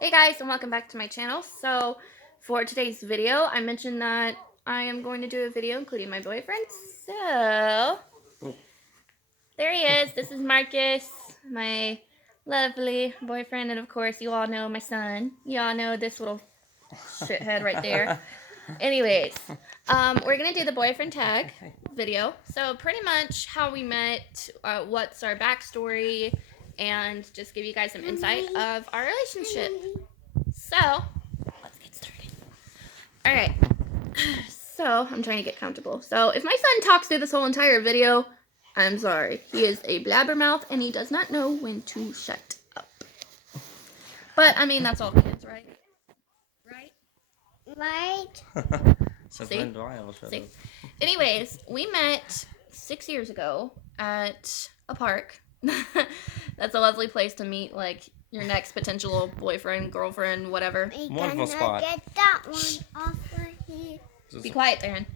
Hey guys, and welcome back to my channel. So for today's video, I mentioned that I am going to do a video including my boyfriend. So there he is. This is Marcus, my lovely boyfriend, and of course you all know my son. You all know this little shithead right there. Anyways, we're gonna do the boyfriend tag video. So pretty much how we met, what's our backstory, and just give you guys some insight of our relationship. So let's get started. All right. So I'm trying to get comfortable. So if my son talks through this whole entire video, I'm sorry. He is a blabbermouth and he does not know when to shut up. But I mean, that's all kids, right? Right? See? See? Anyways, we met 6 years ago at a park. That's a lovely place to meet, like, your next potential boyfriend, girlfriend, whatever. Wonderful spot. Get that one off of here. Be quiet, Darren.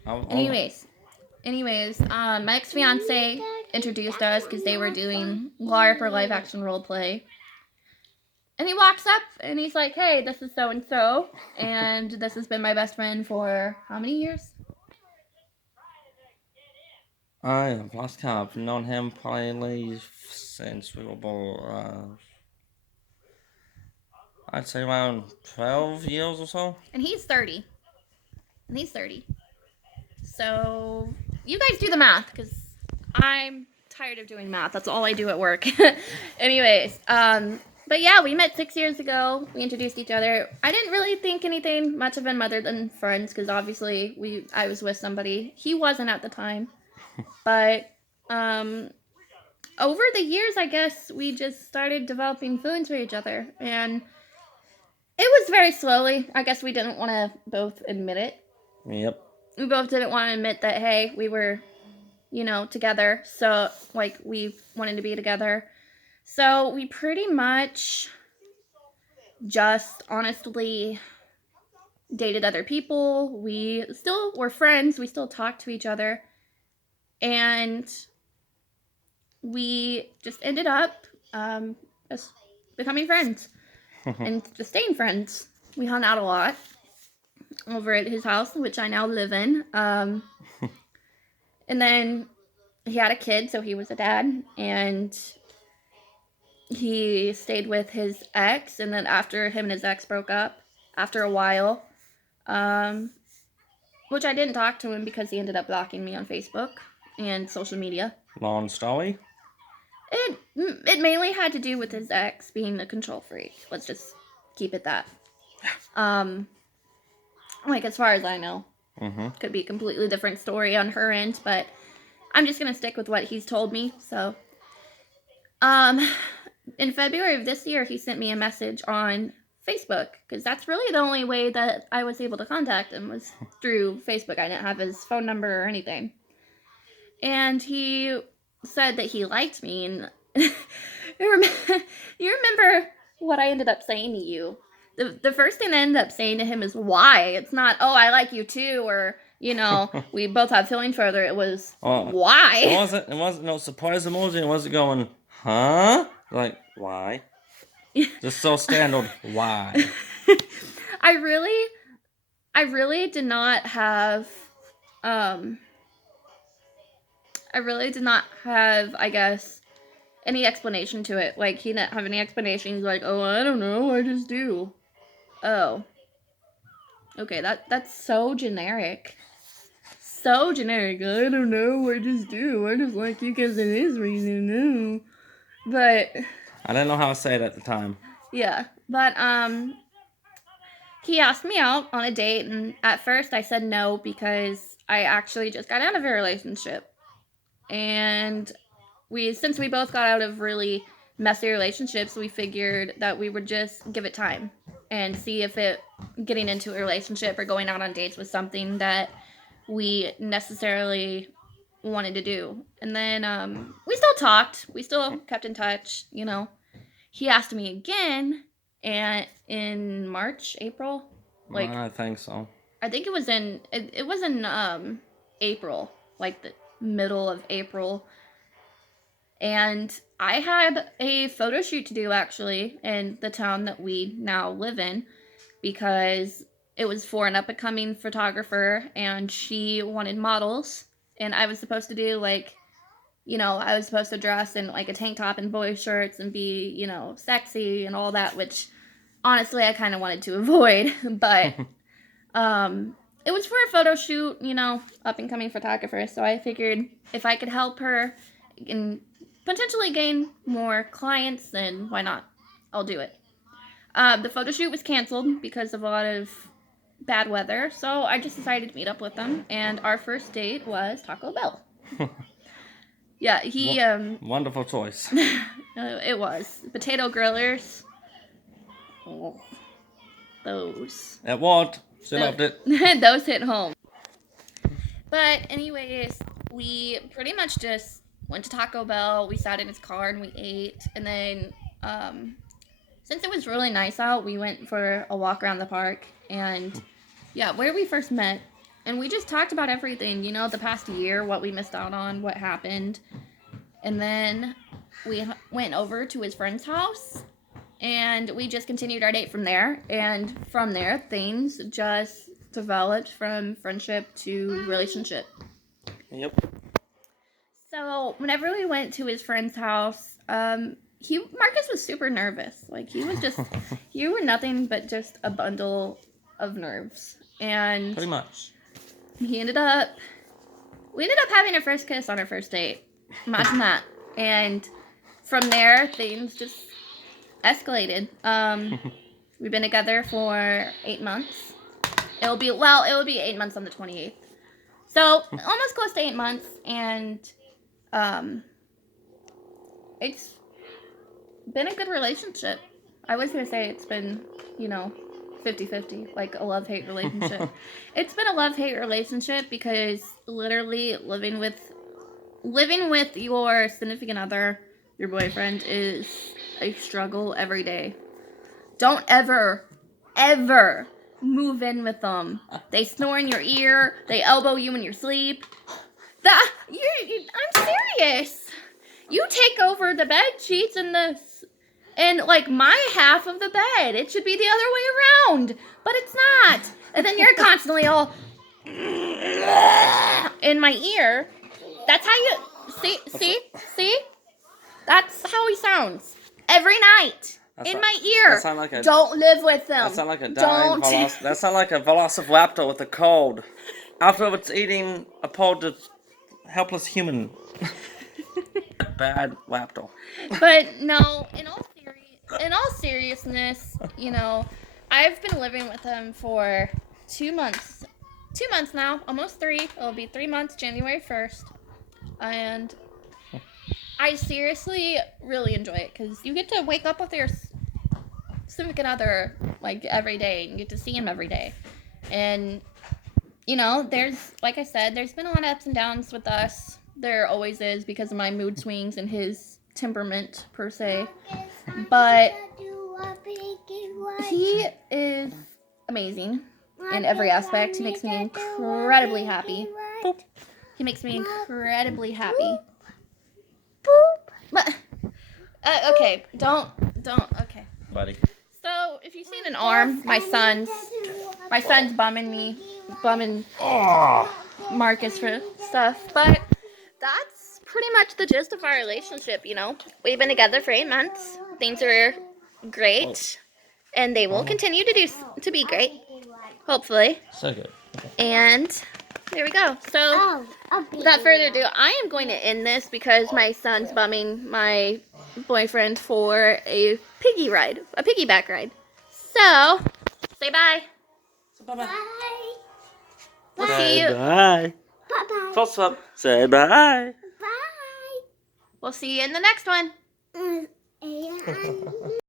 Anyways, my ex-fiance introduced us because they were doing LARP or live action role play. And he walks up and he's like, "Hey, this is so and so, and this has been my best friend for how many years?" I have lost count. I've known him probably since we were born. I'd say around 12 years or so. And he's 30. So you guys do the math because I'm tired of doing math. That's all I do at work. Anyways, but yeah, we met 6 years ago. We introduced each other. I didn't really think anything much of him other than friends because obviously I was with somebody. He wasn't at the time. But over the years, I guess we just started developing feelings for each other. And it was very slowly. I guess we didn't want to both admit it. Yep. We both didn't want to admit that, hey, we were, together. So, like, we wanted to be together. So, we pretty much just honestly dated other people. We still were friends. We still talked to each other. And we just ended up just becoming friends and just staying friends. We hung out a lot over at his house, which I now live in. And then he had a kid, so he was a dad, and he stayed with his ex. And then after him and his ex broke up, after a while, which I didn't talk to him because he ended up blocking me on Facebook and social media. Long story. It mainly had to do with his ex being a control freak. Let's just keep it that. Like, as far as I know. Could be a completely different story on her end, but I'm just gonna stick with what he's told me. So, in February of this year, he sent me a message on Facebook, because that's really the only way that I was able to contact him was through Facebook. I didn't have his phone number or anything. And he said that he liked me, and you remember what I ended up saying to you. The first thing I ended up saying to him is why. It's not, oh, I like you too, or, we both have feelings for each other. It was, why? It wasn't no surprise emoji. It wasn't going, huh? Like, why? Just so standard, why? I really did not have, I guess, any explanation to it. Like, he didn't have any explanation. He's like, oh, I don't know, I just do. Oh. Okay, that's so generic. So generic. I don't know, I just do. I just like you because it is reason, no. But I didn't know how to say it at the time. yeah. But he asked me out on a date, and at first I said no because I actually just got out of a relationship. And since we both got out of really messy relationships, we figured that we would just give it time and see if getting into a relationship or going out on dates was something that we necessarily wanted to do. And then we still talked. We still kept in touch, He asked me again in March, April. Like, I think so. I think it was in April, like the middle of April. And I had a photo shoot to do actually in the town that we now live in because it was for an up-and-coming photographer and she wanted models. And I was supposed to do like, you know, I was supposed to dress in like a tank top and boy shirts and be, you know, sexy and all that, which honestly I kind of wanted to avoid. But it was for a photo shoot, you know, up-and-coming photographer. So I figured if I could help her and potentially gain more clients, then why not? I'll do it. The photo shoot was canceled because of a lot of bad weather, so I just decided to meet up with them, and our first date was Taco Bell. Yeah, he Wonderful choice. it was potato grillers. Oh, those. It was. She loved it. Those hit home. But anyways, we pretty much just went to Taco Bell. We sat in his car and we ate, and then since it was really nice out, we went for a walk around the park. And yeah, where we first met, and we just talked about everything, you know, the past year, what we missed out on, what happened. And then we went over to his friend's house, and we just continued our date from there. And from there, things just developed from friendship to relationship. Yep. So whenever we went to his friend's house, Marcus was super nervous. Like he was just, you were nothing but just a bundle of nerves. And Pretty much. we ended up having our first kiss on our first date. Imagine that. And from there, things just escalated. We've been together for 8 months. It will be 8 months on the 28th. So almost close to 8 months, and it's been a good relationship. I was gonna say it's been, you know, 50-50, like a love-hate relationship. It's been a love-hate relationship because literally living with your significant other, your boyfriend, is a struggle every day. Don't ever move in with them. They snore in your ear. They elbow you in your sleep. I'm serious. You take over the bed sheets and like my half of the bed. It should be the other way around, but it's not. And then you're constantly all in my ear. That's how you see. That's how he sounds every night. In my ear. Don't live with them. That sounds like a dying That sounds like a velociraptor with a cold. After it's eating a helpless human. Bad laptop. But no, in all seriousness, you know, I've been living with him for 2 months. 2 months now, almost 3. It'll be 3 months, January 1st. And I seriously really enjoy it because you get to wake up with your significant other like every day and you get to see him every day. And you know, like I said, there's been a lot of ups and downs with us. There always is because of my mood swings and his temperament per se. But he is amazing in every aspect. He makes me incredibly happy. He makes me incredibly happy. But okay, don't. Okay, Buddy. so if you've seen an arm, my son's bumming Marcus for stuff, but that's pretty much the gist of our relationship. You know, we've been together for 8 months. Things are great, and they will continue to be great, hopefully. So good. And there we go. So without further ado, I am going to end this because my son's bumming my boyfriend for a piggyback ride. So, say bye. Bye-bye. We'll see you. Bye. Bye-bye. Close up. Say bye. Bye. We'll see you in the next one. And